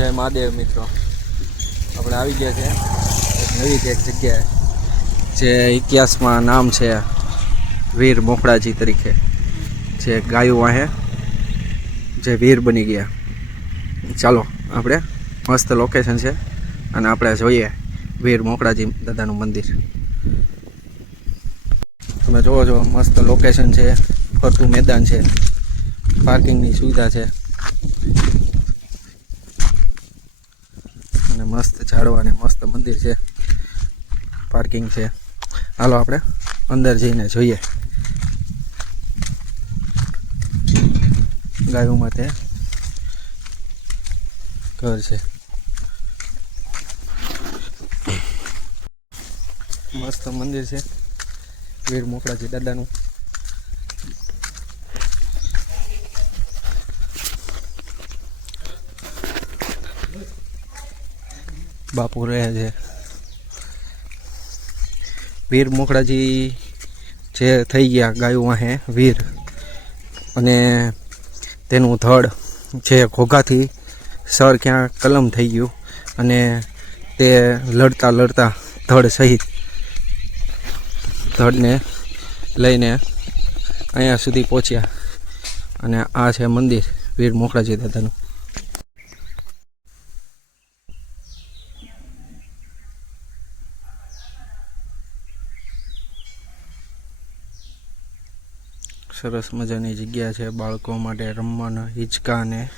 જય મહાદેવ મિત્રો. આપણે આવી ગયા છે. એક નવી એક જગ્યાએ. જે ઇતિહાસમાં નામ છે વીર મોખડાજી તરીકે. જે ગાયું વાહે જે વીર બની ગયા. ચાલો, આપણે મસ્ત લોકેશન છે અને આપણે જોઈએ વીર મોકળાજી દાદાનું મંદિર. તમે જોવો છો, મસ્ત લોકેશન છે. ફરતું મેદાન છે. પાર્કિંગની સુવિધા છે અને મસ્ત ઝાડવા અને મસ્ત મંદિર છે. પાર્કિંગ છે. હાલો આપણે અંદર જઈને જોઈએ. ગાયો માટે ઘર છે. મસ્ત મંદિર છે. વીર મોકળાજી દાદાનું. બાપુ રહે છે. વીર મોકળાજી જે થઈ ગયા ગાયું વાહે, વીર. અને તેનું ધડ જે ઘોઘાથી સર ક્યાં કલમ થઈ ગયું અને તે લડતા લડતા ધડ સહિત ધડને લઈને અહીંયા સુધી પહોંચ્યા. અને આ છે મંદિર વીર મોખડાજી દાદાનું. સરસ મજાની જગ્યા છે બાળકો માટે રમવાના હિંચકા ને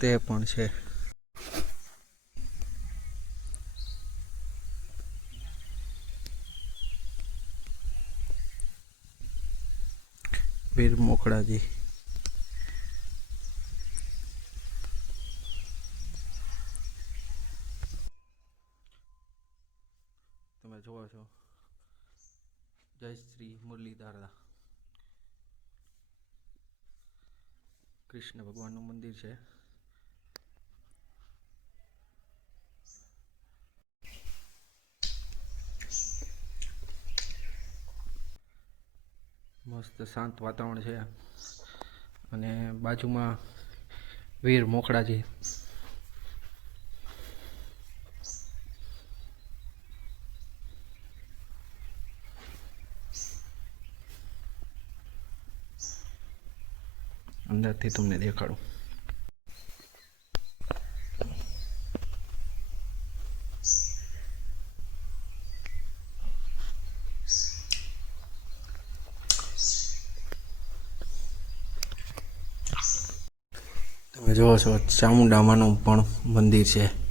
તે પણ છે. વીર મોખડાજી. તમે જોવો છો. જય શ્રી મુરલીધર કૃષ્ણ ભગવાનનું મંદિર છે. મસ્ત શાંત વાતાવરણ છે. અને બાજુમાં વીર મોખડાજી. અંદરથી તમને દેખાડું. તમે જુઓ છો ચામુંડામાનું પણ મંદિર છે.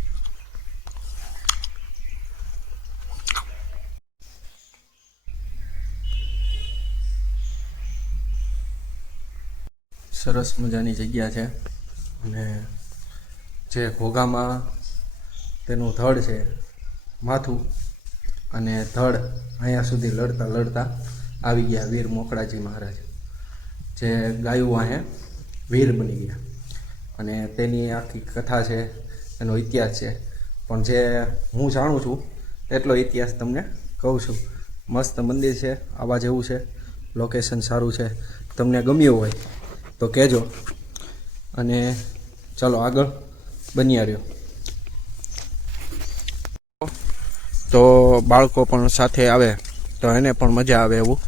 સરસ મજાની જગ્યા છે. અને જે ઘોઘામાં તેનું ધડ છે, માથું અને ધડ અહીંયા સુધી લડતા લડતા આવી ગયા વીર મોકળાજી મહારાજ. જે ગાયું વાહે વીર બની ગયા. અને તેની આખી કથા છે, એનો ઇતિહાસ છે. પણ જે હું જાણું છું, એટલો ઇતિહાસ તમને કહું છું. મસ્ત મંદિર છે, આવા જેવું છે. લોકેશન સારું છે. તમને ગમ્યું હોય તો કહેજો. અને ચાલો આગળ બન્યા રહ્યો તો બાળકો પણ સાથે આવે, તો એને પણ મજા આવે એવું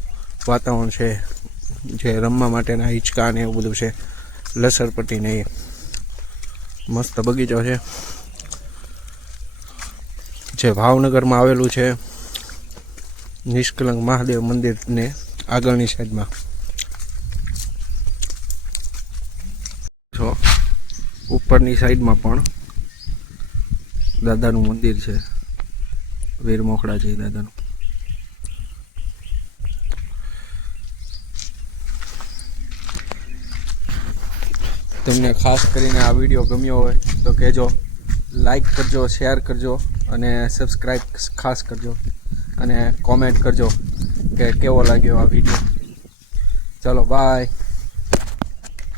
વાતાવરણ છે, જે રમવા માટેના હિંચકા ને એવું બધું છે, લસરપટ્ટી ને એ. મસ્ત બગીચો છે. જે ભાવનગરમાં આવેલું છે, નિષ્કલંક મહાદેવ મંદિરને આગળની સાઈડમાં છો ઉપરની સાઈડમાં પણ દાદાનું મંદિર છે. વીર મોખડાજી દાદાનું. તમને ખાસ કરીને આ વીડિયો ગમ્યો હોય તો કહેજો લાઈક કરજો શેર કરજો અને સબસ્ક્રાઈબ ખાસ કરજો અને કોમેન્ટ કરજો કે કેવો લાગ્યો આ વીડિયો. ચલો બાય